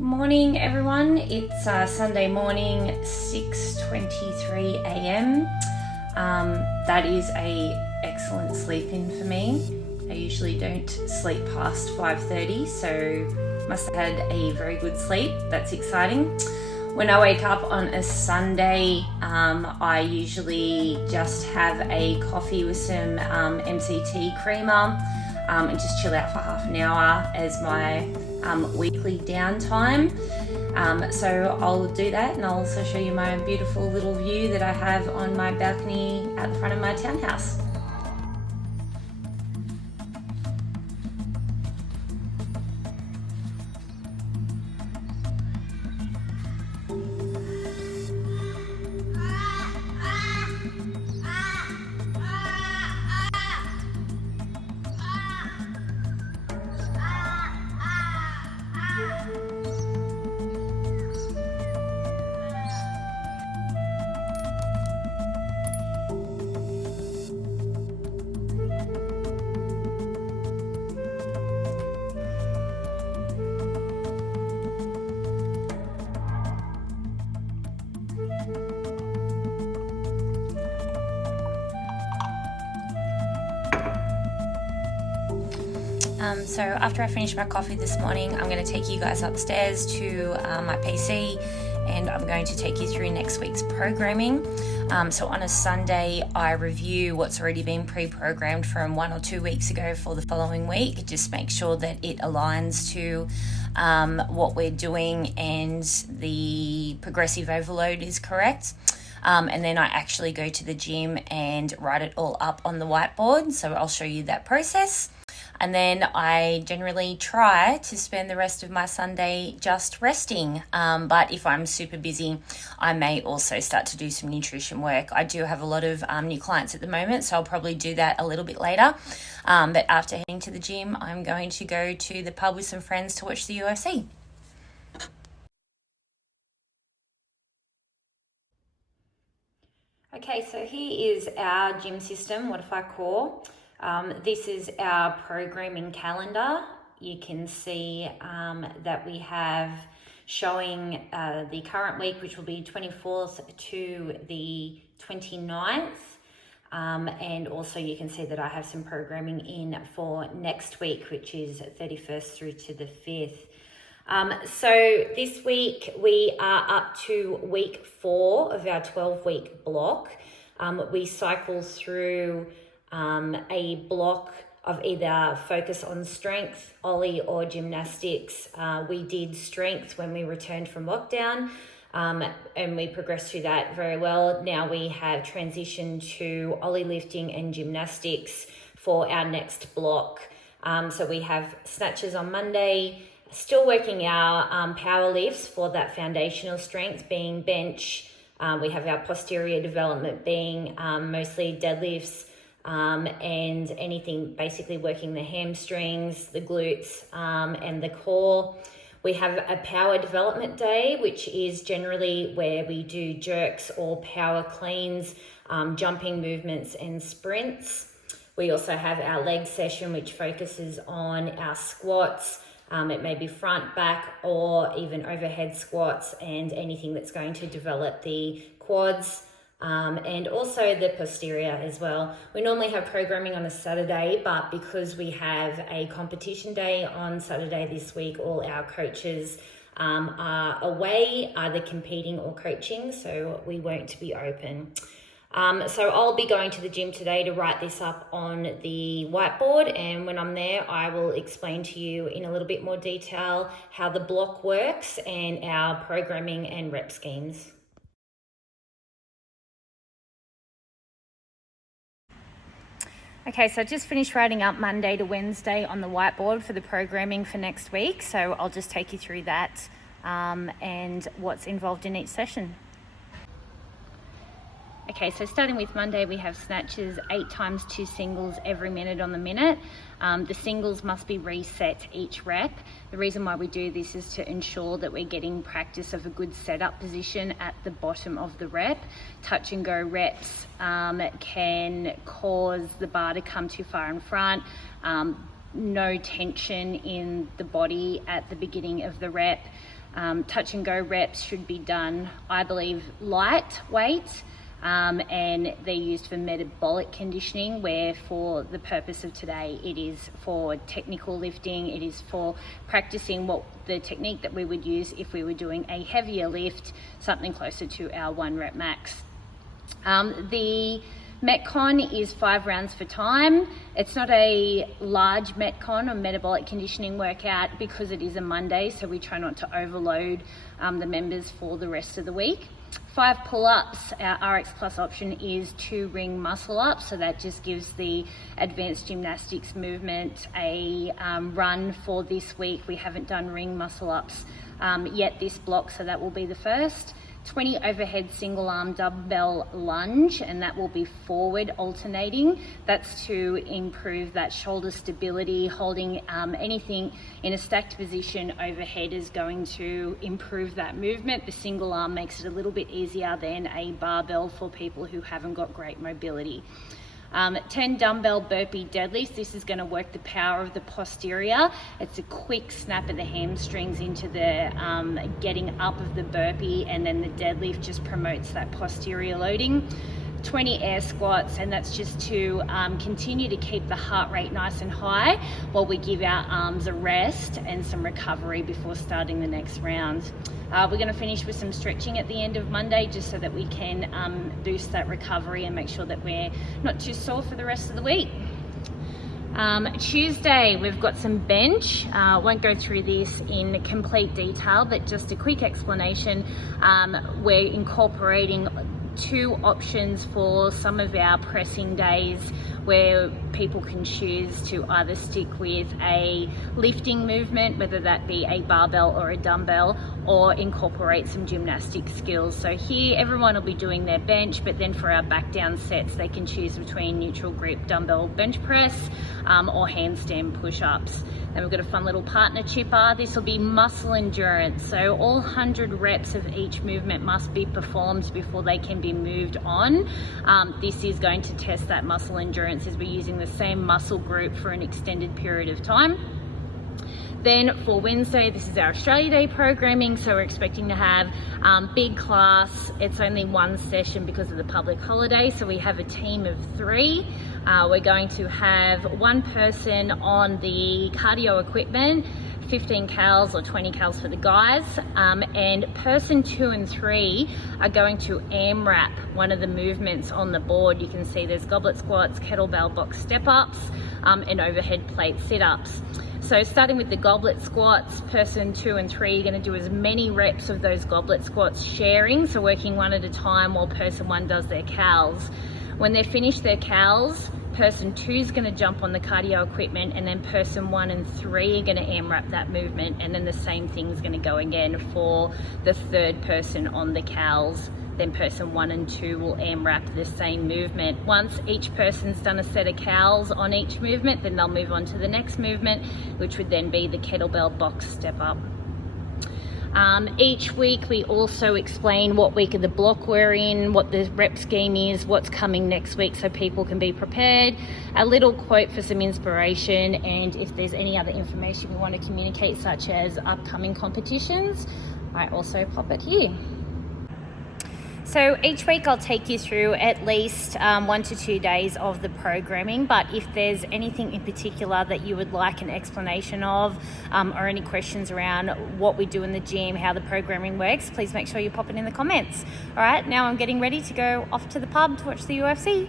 Good morning, everyone. It's Sunday morning, 6:23 a.m. That is a excellent sleep in for me. I usually don't sleep past 5:30, so must have had a very good sleep. That's exciting. When I wake up on a Sunday, I usually just have a coffee with some MCT creamer and just chill out for half an hour as my weekly downtime. So I'll do that, and I'll also show you my beautiful little view that I have on my balcony at the front of my townhouse. So after I finish my coffee this morning, I'm going to take you guys upstairs to my PC, and I'm going to take you through next week's programming. So on a Sunday, I review what's already been pre-programmed from 1 or 2 weeks ago for the following week. Just make sure that it aligns to what we're doing and the progressive overload is correct. And then I actually go to the gym and write it all up on the whiteboard. So I'll show you that process. And then I generally try to spend the rest of my Sunday just resting. But if I'm super busy, I may also start to do some nutrition work. I do have a lot of new clients at the moment, so I'll probably do that a little bit later. But after heading to the gym, I'm going to go to the pub with some friends to watch the UFC. Okay, so here is our gym system, Modify Core. This is our programming calendar. You can see that we have showing the current week, which will be 24th to the 29th. And also you can see that I have some programming in for next week, which is 31st through to the 5th. So this week we are up to week 4 of our 12-week block. We cycle through a block of either focus on strength, ollie, or gymnastics. We did strength when we returned from lockdown, and we progressed through that very well. Now we have transitioned to ollie lifting and gymnastics for our next block. So we have snatches on Monday, still working our power lifts for that foundational strength being bench. We have our posterior development being mostly deadlifts, and anything basically working the hamstrings, the glutes, and the core. We have a power development day, which is generally where we do jerks or power cleans, jumping movements and sprints. We also have our leg session, which focuses on our squats. It may be front, back, or even overhead squats, and anything that's going to develop the quads. And also the posterior as well. We normally have programming on a Saturday, but because we have a competition day on Saturday this week, all our coaches are away, either competing or coaching, so we won't be open. So I'll be going to the gym today to write this up on the whiteboard, and when I'm there, I will explain to you in a little bit more detail how the block works and our programming and rep schemes. Okay, so I just finished writing up Monday to Wednesday on the whiteboard for the programming for next week. So I'll just take you through that and what's involved in each session. Okay, so starting with Monday, we have snatches 8 times 2 singles every minute on the minute. The singles must be reset each rep. The reason why we do this is to ensure that we're getting practice of a good setup position at the bottom of the rep. Touch and go reps can cause the bar to come too far in front. no tension in the body at the beginning of the rep. Touch and go reps should be done, I believe, lightweight, and they're used for metabolic conditioning, where for the purpose of today, it is for technical lifting. It is for practicing what the technique that we would use if we were doing a heavier lift, something closer to our 1 rep max. The Metcon is 5 rounds for time. It's not a large Metcon or metabolic conditioning workout because it is a Monday, so we try not to overload the members for the rest of the week. 5 pull-ups. Our RX Plus option is 2 ring muscle ups, so that just gives the advanced gymnastics movement a run for this week. We haven't done ring muscle ups yet this block, so that will be the first. 20 overhead single arm dumbbell lunge, and that will be forward alternating. That's to improve that shoulder stability. Holding anything in a stacked position overhead is going to improve that movement. The single arm makes it a little bit easier than a barbell for people who haven't got great mobility. 10 dumbbell burpee deadlifts. This is going to work the power of the posterior. It's a quick snap of the hamstrings into the getting up of the burpee, and then the deadlift just promotes that posterior loading. 20 air squats, and that's just to continue to keep the heart rate nice and high while we give our arms a rest and some recovery before starting the next round. We're going to finish with some stretching at the end of Monday, just so that we can boost that recovery and make sure that we're not too sore for the rest of the week. Tuesday, we've got some bench. Won't go through this in complete detail, but just a quick explanation. We're incorporating 2 options for some of our pressing days, where people can choose to either stick with a lifting movement, whether that be a barbell or a dumbbell, or incorporate some gymnastic skills. So here everyone will be doing their bench, but then for our back down sets, they can choose between neutral grip dumbbell bench press or handstand push-ups. Then we've got a fun little partner chipper. This will be muscle endurance. So all 100 reps of each movement must be performed before they can be moved on. This is going to test that muscle endurance as we're using the same muscle group for an extended period of time. Then for Wednesday, this is our Australia Day programming, so we're expecting to have big class. It's only 1 session because of the public holiday, so we have a team of 3. We're going to have 1 person on the cardio equipment, 15 cals or 20 cals for the guys, and person 2 and 3 are going to AMRAP one of the movements on the board. You can see there's goblet squats, kettlebell box step-ups, and overhead plate sit-ups. So starting with the goblet squats, person 2 and 3 are going to do as many reps of those goblet squats sharing, so working 1 at a time while person 1 does their cals. When they finish their cals, person 2 is going to jump on the cardio equipment, and then person 1 and 3 are going to AMRAP that movement, and then the same thing is going to go again for the 3rd person on the cals. Then person 1 and 2 will AMRAP the same movement. Once each person's done a set of cals on each movement, then they'll move on to the next movement, which would then be the kettlebell box step up. Each week we also explain what week of the block we're in, what the rep scheme is, what's coming next week, so people can be prepared. A little quote for some inspiration, and if there's any other information we want to communicate, such as upcoming competitions, I also pop it here. So each week I'll take you through at least 1 to 2 days of the programming, but if there's anything in particular that you would like an explanation of, or any questions around what we do in the gym, how the programming works, please make sure you pop it in the comments. All right, now I'm getting ready to go off to the pub to watch the UFC.